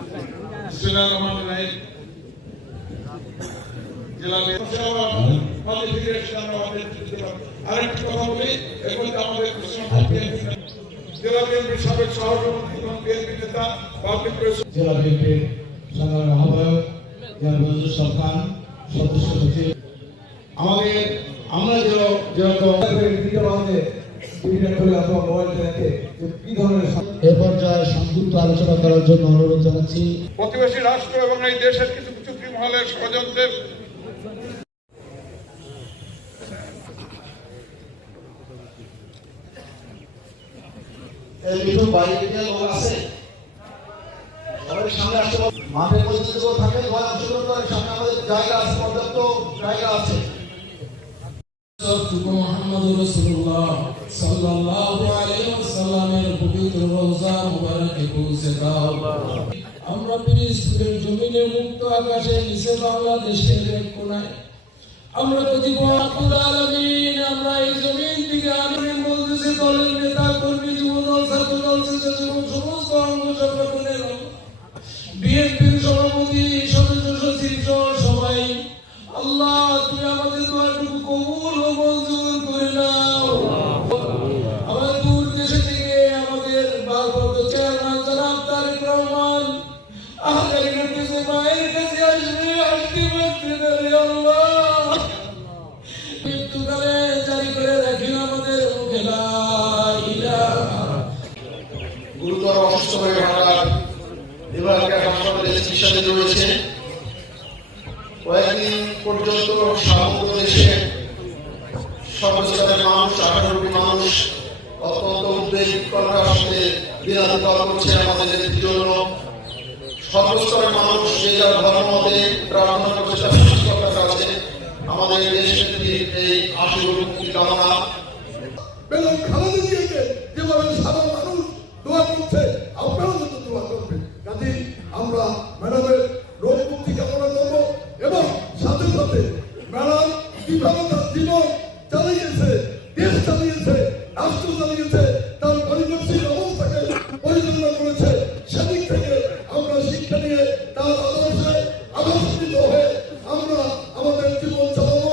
বিসমিল্লাহির রহমানির রহিম। আরেকটি কথা বলি, এখন আমাদের জেলা বিএনপির সাবেক সহসভাপতি এবং বিএনপি নেতা জেলা বিএনপির সংগ্রামী আহ্বায়ক জনাব খান, সদস্য সচিব, আমরা এ পর্যায়ে সংযুক্ত আলোচনা করার জন্য অনুরোধ জানাচ্ছি প্রতিবেশী রাষ্ট্র এবং এই দেশের কিছু কিছু মহলের ষড়যন্ত্রের মাঠে পরিচিত থাকে অংশগ্রহণ করে, সামনে আমাদের জায়গা আছে, পর্যাপ্ত জায়গা আছে। মুহাম্মদুর রাসূলুল্লাহ সাল্লাল্লাহু আলাইহি ওয়াসাল্লামের পবিত্র রওজা মুবারকে পৌঁছে দাও। আমরা ফিলিস্তিনের জমিনে মুক্ত আকাশের নিচে বাংলাদেশের এক কোণায় আমরা প্রতিবন্ধ আলামিন, আমরা এই জমিন থেকে আমিন বলতেছি দলের নেতা কর্মী যুবদল ছাত্রদল স্বেচ্ছাসেবক সমস্ত অঙ্গ সংগঠনের বিএনপির সভাপতি সদস্য সচিব সবাই, আল্লাহ তুমি আমাদের দোয়াটুকু কবুল ও মঞ্জুর করে নাও। আমাদের দূর দেশে থেকে আমাদের ভারপ্রাপ্ত চেয়ারম্যান জনাব তারেক রহমান আহকারীর কাছে মায়ের কাছে আসতে পারে আল্লাহ, মৃত্যুকালে জারি করে রাখেন আমাদের মুখে লা ইলাহা। গুরুতর অসুস্থ হয়ে ঢাকার বিভাগীয় হাসপাতালে চিকিৎসাধীন রয়েছে। কয়েকদিন পর্যন্ত সমগ্র দেশে সর্বস্তরের মানুষ, 18 কোটি মানুষ অত্যন্ত উদ্বেগের সাথে দিনাতিপাত করছে আমাদের জন্য। সর্বস্তরের মানুষ যে যার ধর্ম মতে প্রার্থনা করছে সৃষ্টিকর্তার কাছে আমাদের দেশের এই আশু মুক্তি কামনা।